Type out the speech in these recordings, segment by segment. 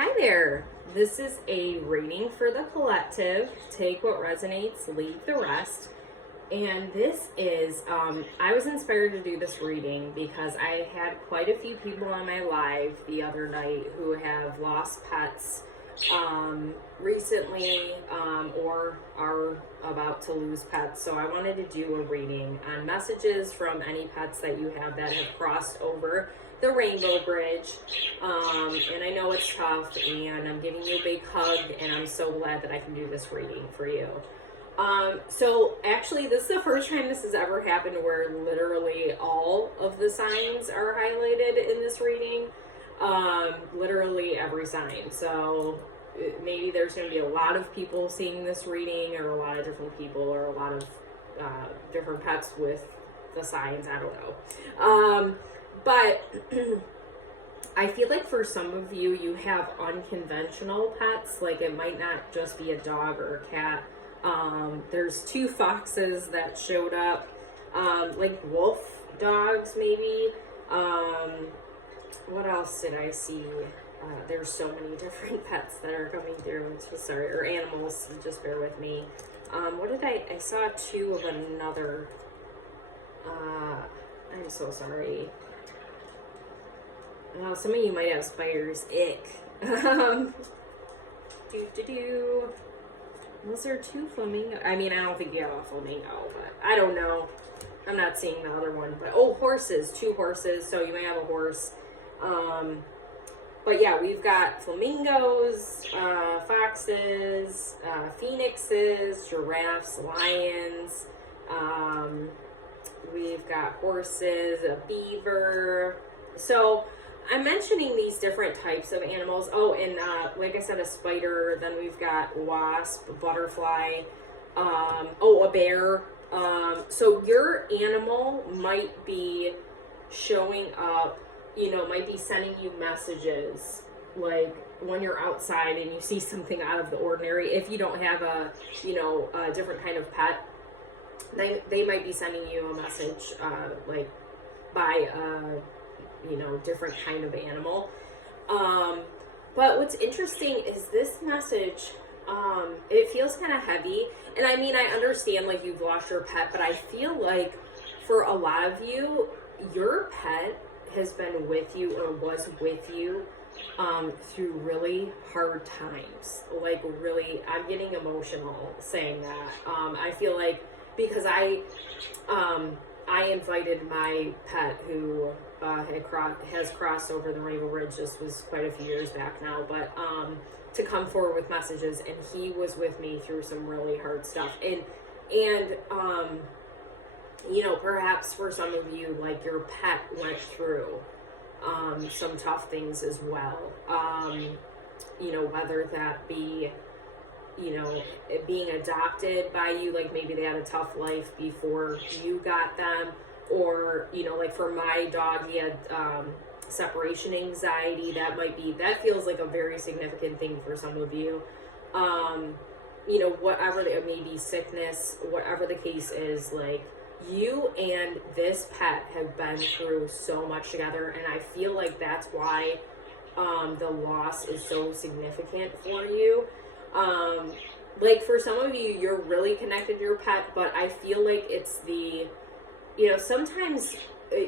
Hi there. This is a reading for the collective. Take what resonates, leave the rest. And this is, I was inspired to do this reading because I had quite a few people on my live the other night who have lost pets recently or are about to lose pets. So I wanted to do a reading on messages from any pets that you have that have crossed over the Rainbow Bridge. And I know it's tough, and I'm giving you a big hug, and I'm so glad that I can do this reading for you. So actually, this is the first time this has ever happened where literally all of the signs are highlighted in this reading. Literally every sign. So maybe there's going to be a lot of people seeing this reading, or a lot of different people, or a lot of different pets with the signs. I don't know. But I feel like for some of you, you have unconventional pets. Like it might not just be a dog or a cat. There's two foxes that showed up, like wolf dogs maybe. What else did I see? There's so many different pets that are coming through. Sorry, or animals, just bear with me. What did I saw two of another, I'm so sorry. Some of you might have spiders. Ick. Was there two flamingo? I mean, I don't think you have a flamingo, but I don't know. I'm not seeing the other one. But, oh, horses. Two horses. So you may have a horse. But yeah, we've got flamingos, foxes, phoenixes, giraffes, lions. We've got horses, a beaver. So I'm mentioning these different types of animals. Oh, and like I said, a spider. Then we've got wasp, butterfly. A bear. So your animal might be showing up, might be sending you messages, like when you're outside and you see something out of the ordinary. If you don't have a different kind of pet, they might be sending you a message, like by different kind of animal. But what's interesting is this message, it feels kind of heavy. And I mean, I understand like you've lost your pet, but I feel like for a lot of you, your pet has been with you or was with you through really hard times. Like really, I'm getting emotional saying that. I feel like because I invited my pet who has crossed over the Rainbow Bridge. This was quite a few years back now, but to come forward with messages, and he was with me through some really hard stuff. And perhaps for some of you, like your pet went through some tough things as well. Whether that be being adopted by you, like maybe they had a tough life before you got them, or like for my dog, he had separation anxiety. That feels like a very significant thing for some of you. Whatever it may be, sickness, whatever the case is, like you and this pet have been through so much together, and I feel like that's why the loss is so significant for you. Like for some of you, you're really connected to your pet, but I feel like it's sometimes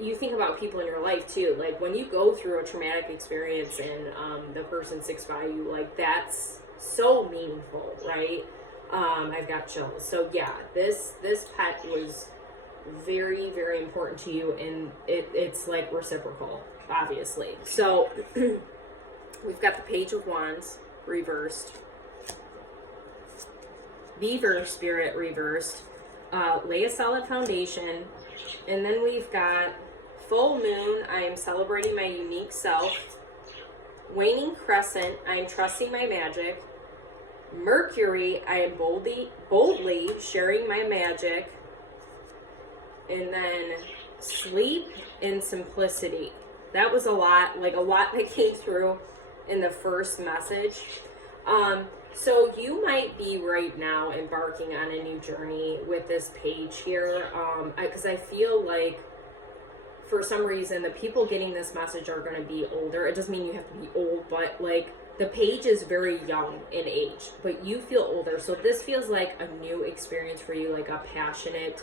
you think about people in your life too. Like when you go through a traumatic experience and the person sticks by you, like that's so meaningful, right? I've got chills. So yeah, this pet was very, very important to you, and it's like reciprocal, obviously. So we've got the Page of Wands reversed, Beaver Spirit reversed, lay a solid foundation, and then we've got Full Moon, I am celebrating my unique self, Waning Crescent, I am trusting my magic, Mercury, I am boldly sharing my magic, and then Sleep and Simplicity. That was a lot that came through in the first message. So you might be right now embarking on a new journey with this page here, because I feel like for some reason the people getting this message are going to be older. It doesn't mean you have to be old, but like the page is very young in age, but you feel older. So this feels like a new experience for you, like a passionate,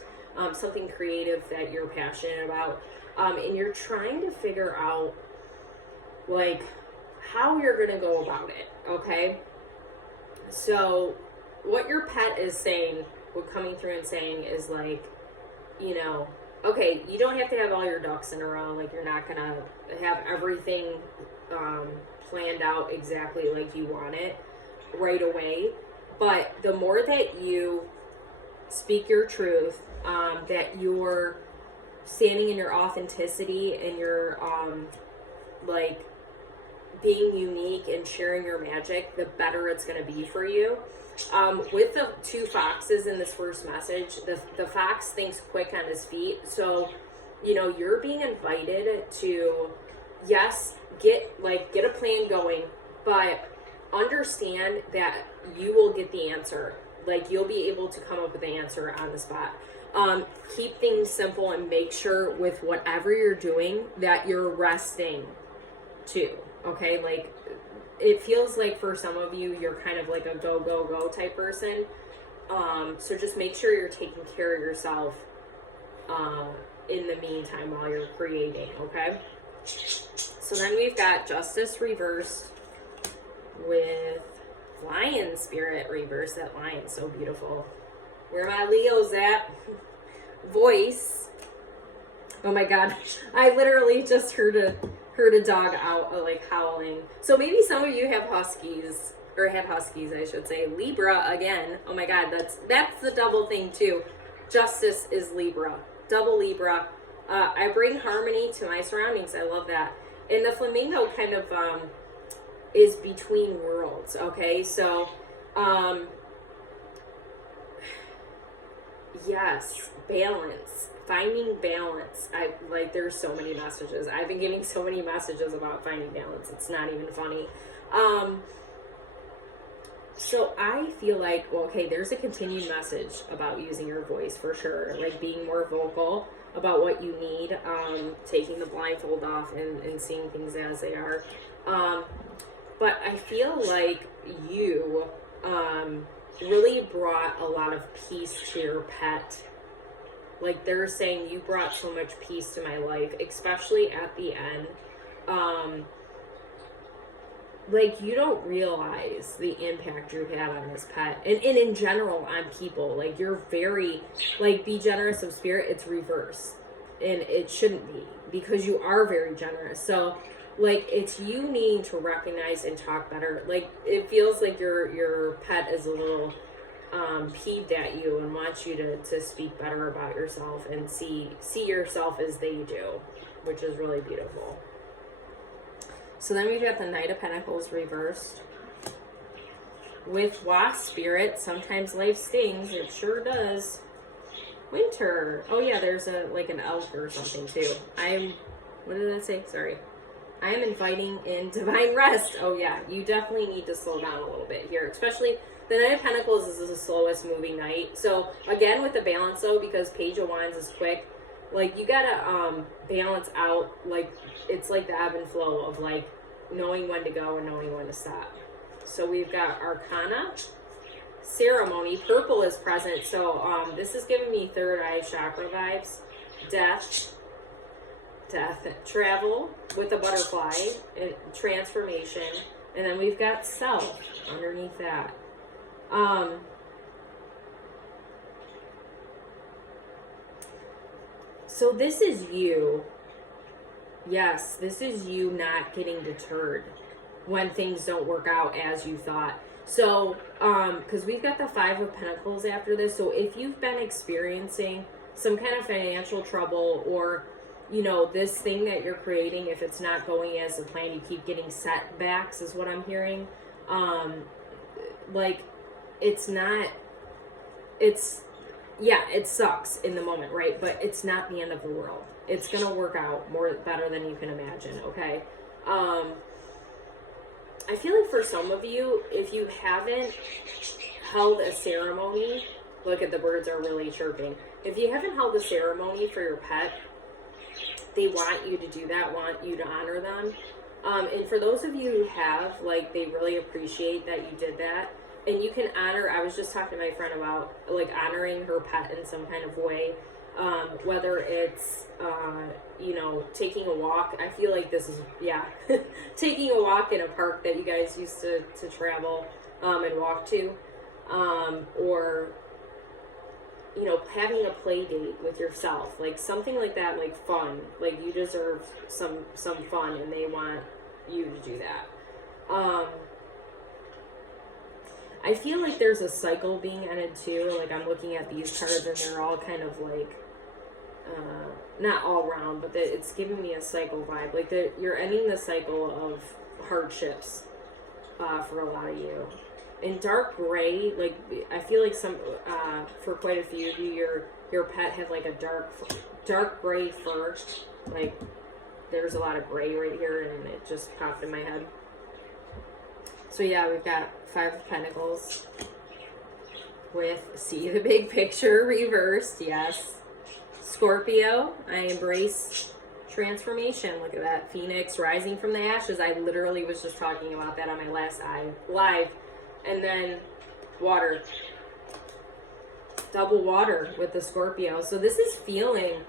something creative that you're passionate about. And you're trying to figure out like how you're going to go about it. Okay. So what your pet is saying, what coming through and saying is like, you know, okay, you don't have to have all your ducks in a row. Like you're not going to have everything, planned out exactly like you want it right away. But the more that you speak your truth, that you're standing in your authenticity and you're like being unique and sharing your magic, the better it's going to be for you. With the two foxes in this first message, the fox thinks quick on his feet. So, you know, you're being invited to, yes, get a plan going, but understand that you will get the answer. Like you'll be able to come up with the answer on the spot. Keep things simple and make sure with whatever you're doing that you're resting too. Okay, like it feels like for some of you, you're kind of like a go, go, go type person. So just make sure you're taking care of yourself in the meantime while you're creating, okay? So then we've got Justice reversed with Lion Spirit reversed. That lion's so beautiful. Where my Leos at? Voice. Oh my God. I literally just heard a dog out like howling. So maybe some of you have huskies, or had huskies I should say. Libra again. Oh my God, that's the double thing too. Justice is Libra. Double Libra. I bring harmony to my surroundings. I love that. And the flamingo kind of is between worlds, okay? So yes, balance. Finding balance. There's so many messages. I've been getting so many messages about finding balance. It's not even funny. So I feel like, well, okay, there's a continued message about using your voice for sure. Like being more vocal about what you need, taking the blindfold off and seeing things as they are. But I feel like you really brought a lot of peace to your pet. Like they're saying you brought so much peace to my life, especially at the end. Like you don't realize the impact you had on this pet and in general on people. Like you're very, like, be generous of spirit. It's reverse and it shouldn't be because you are very generous. So like it's you needing to recognize and talk better. Like it feels like your pet is a little peeved at you and wants you to speak better about yourself and see yourself as they do, which is really beautiful. So then we've got the Knight of Pentacles reversed with Wasp Spirit. Sometimes life stings. It sure does. Winter. Oh yeah, there's an elk or something too. What did that say? Sorry. I am inviting in divine rest. Oh yeah, you definitely need to slow down a little bit here, especially the Knight of Pentacles is the slowest moving knight. So again, with the balance though, because Page of Wands is quick, like you gotta balance out. Like it's like the ebb and flow of like knowing when to go and knowing when to stop. So we've got Arcana, Ceremony. Purple is present, so this is giving me third eye chakra vibes. Death, travel with the butterfly, and transformation, and then we've got self underneath that. So this is you. Yes, this is you not getting deterred when things don't work out as you thought. So, because we've got the Five of Pentacles after this, so if you've been experiencing some kind of financial trouble, or you know, this thing that you're creating, if it's not going as a plan, you keep getting setbacks is what I'm hearing. Like it sucks in the moment, right? But it's not the end of the world. It's going to work out better than you can imagine. Okay. I feel like for some of you, if you haven't held a ceremony, look at the birds are really chirping. If you haven't held a ceremony for your pet, they want you to do that, want you to honor them. And for those of you who have, like, they really appreciate that you did that. And you can honor, I was just talking to my friend about, like, honoring her pet in some kind of way. Whether it's, you know, taking a walk. I feel like this is, yeah, taking a walk in a park that you guys used to travel and walk to. Or, you know, having a play date with yourself. Like, something like that, like, fun. Like, you deserve some fun, and they want you to do that. I feel like there's a cycle being ended too. Like, I'm looking at these cards and they're all kind of like, not all round, but it's giving me a cycle vibe. Like, you're ending the cycle of hardships for a lot of you. In dark gray, like, I feel like for quite a few of you, your pet had like a dark gray fur. Like, there's a lot of gray right here, and it just popped in my head. So yeah, we've got 5 of Pentacles with see the big picture reversed. Yes. Scorpio, I embrace transformation. Look at that. Phoenix rising from the ashes. I literally was just talking about that on my last live. And then water. Double water with the Scorpio. So this is feeling,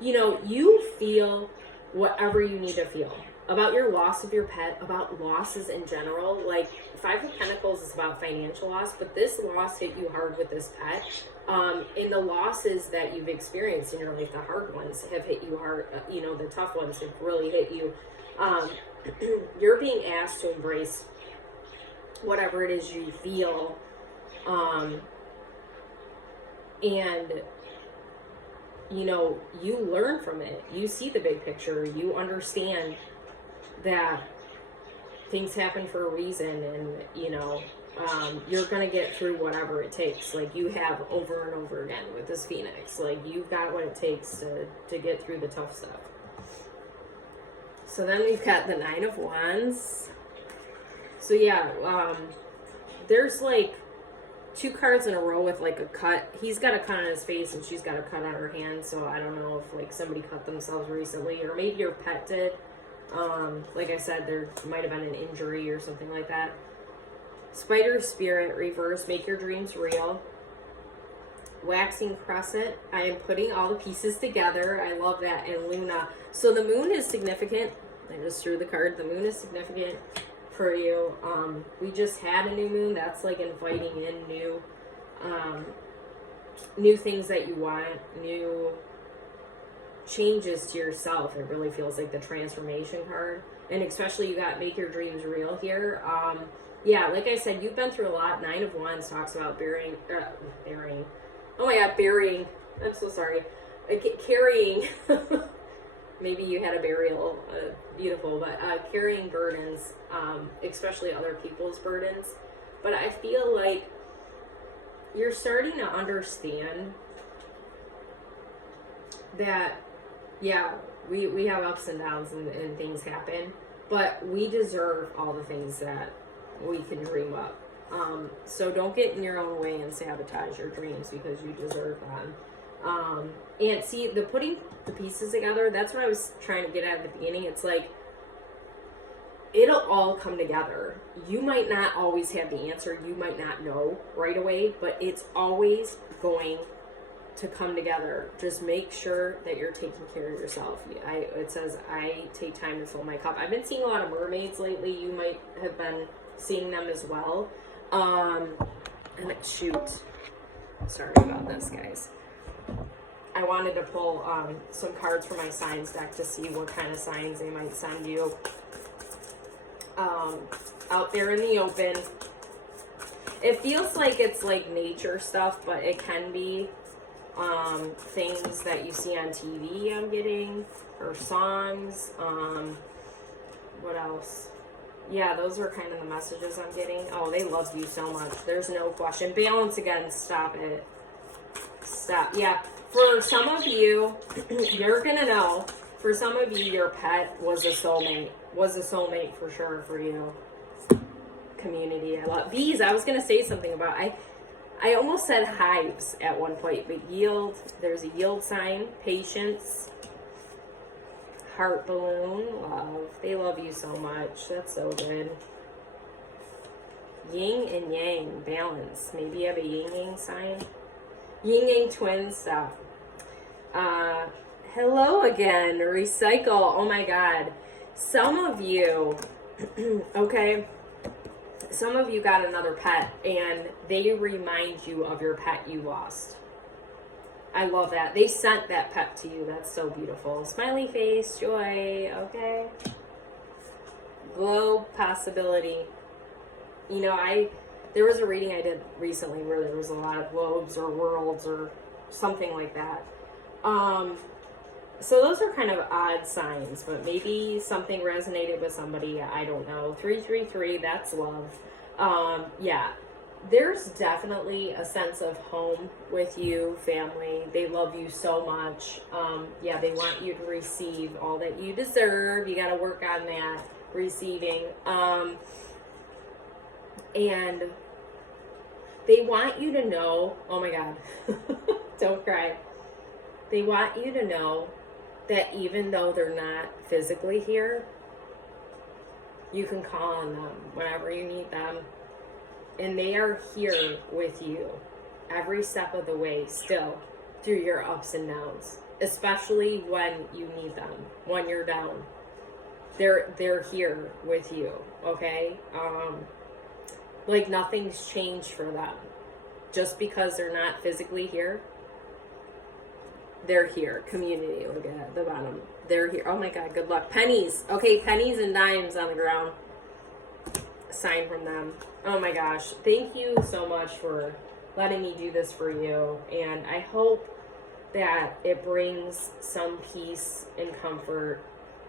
you know, you feel whatever you need to feel. About your loss of your pet, about losses in general. Like, 5 of Pentacles is about financial loss, but this loss hit you hard with this pet. And the losses that you've experienced in your life, the hard ones have hit you hard. You know, the tough ones have really hit you. You're being asked to embrace whatever it is you feel. And, you know, you learn from it. You see the big picture. You understand that things happen for a reason, and, you know, you're gonna get through whatever it takes. Like, you have over and over again with this Phoenix. Like, you've got what it takes to get through the tough stuff. So then we've got the 9 of Wands. So yeah, there's like 2 cards in a row with like a cut. He's got a cut on his face and she's got a cut on her hand. So I don't know if like somebody cut themselves recently, or maybe your pet did. Like I said, there might have been an injury or something like that. Spider Spirit reverse, make your dreams real. Waxing Crescent, I am putting all the pieces together. I love that. And Luna. So the moon is significant. I just drew the card. The moon is significant for you. We just had a new moon. That's like inviting in new things that you want, new changes to yourself. It really feels like the transformation card. And especially you got make your dreams real here. Yeah, like I said, you've been through a lot. 9 of Wands talks about burying. Oh my God, burying. I'm so sorry. Carrying. Maybe you had a burial. Beautiful, but carrying burdens, especially other people's burdens. But I feel like you're starting to understand that, yeah, we have ups and downs and things happen, but we deserve all the things that we can dream up. So don't get in your own way and sabotage your dreams, because you deserve them. And see, the putting the pieces together, that's what I was trying to get at the beginning. It's like, it'll all come together. You might not always have the answer. You might not know right away, but it's always going to come together. Just make sure that you're taking care of yourself. It says, I take time to fill my cup. I've been seeing a lot of mermaids lately. You might have been seeing them as well. And shoot. Sorry about this, guys. I wanted to pull some cards from my signs deck to see what kind of signs they might send you out there in the open. It feels like it's like nature stuff, but it can be things that you see on TV, I'm getting, or songs. What else? Yeah, those are kind of the messages I'm getting. Oh, they love you so much. There's no question. Balance again. Stop it. Stop. Yeah. For some of you, you're going to know. For some of you, your pet was a soulmate. Was a soulmate for sure for you. Community. I love these. I was going to say something about... I almost said hives at one point, but yield. There's a yield sign. Patience. heart balloon, love. They love you so much. That's so good. Yin and yang, balance. Maybe you have a yin yang sign. Yin yang twins stuff. Hello again, recycle. Oh my God. Some of you, okay, some of you got another pet and they remind you of your pet you lost. I love that. They sent that pet to you. That's so beautiful. Smiley face, joy, okay. Globe, possibility. You know, there was a reading I did recently where there was a lot of globes or worlds or something like that. So those are kind of odd signs, but maybe something resonated with somebody. I don't know. 333, that's love. Yeah, there's definitely a sense of home with you, family. They love you so much. Yeah, they want you to receive all that you deserve. You got to work on that receiving. And they want you to know, oh my God, don't cry. They want you to know that even though they're not physically here, you can call on them whenever you need them. And they are here with you every step of the way still through your ups and downs, especially when you need them, when you're down. They're here with you, okay? Like nothing's changed for them. Just because they're not physically here, they're here. Community, look at the bottom. They're here. Oh my God, good luck. Pennies. Okay, pennies and dimes on the ground. Sign from them. Oh my gosh. Thank you so much for letting me do this for you. And I hope that it brings some peace and comfort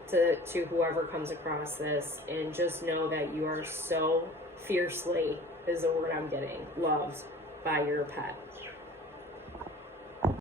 to whoever comes across this. And just know that you are so fiercely, is the word I'm getting, loved by your pet.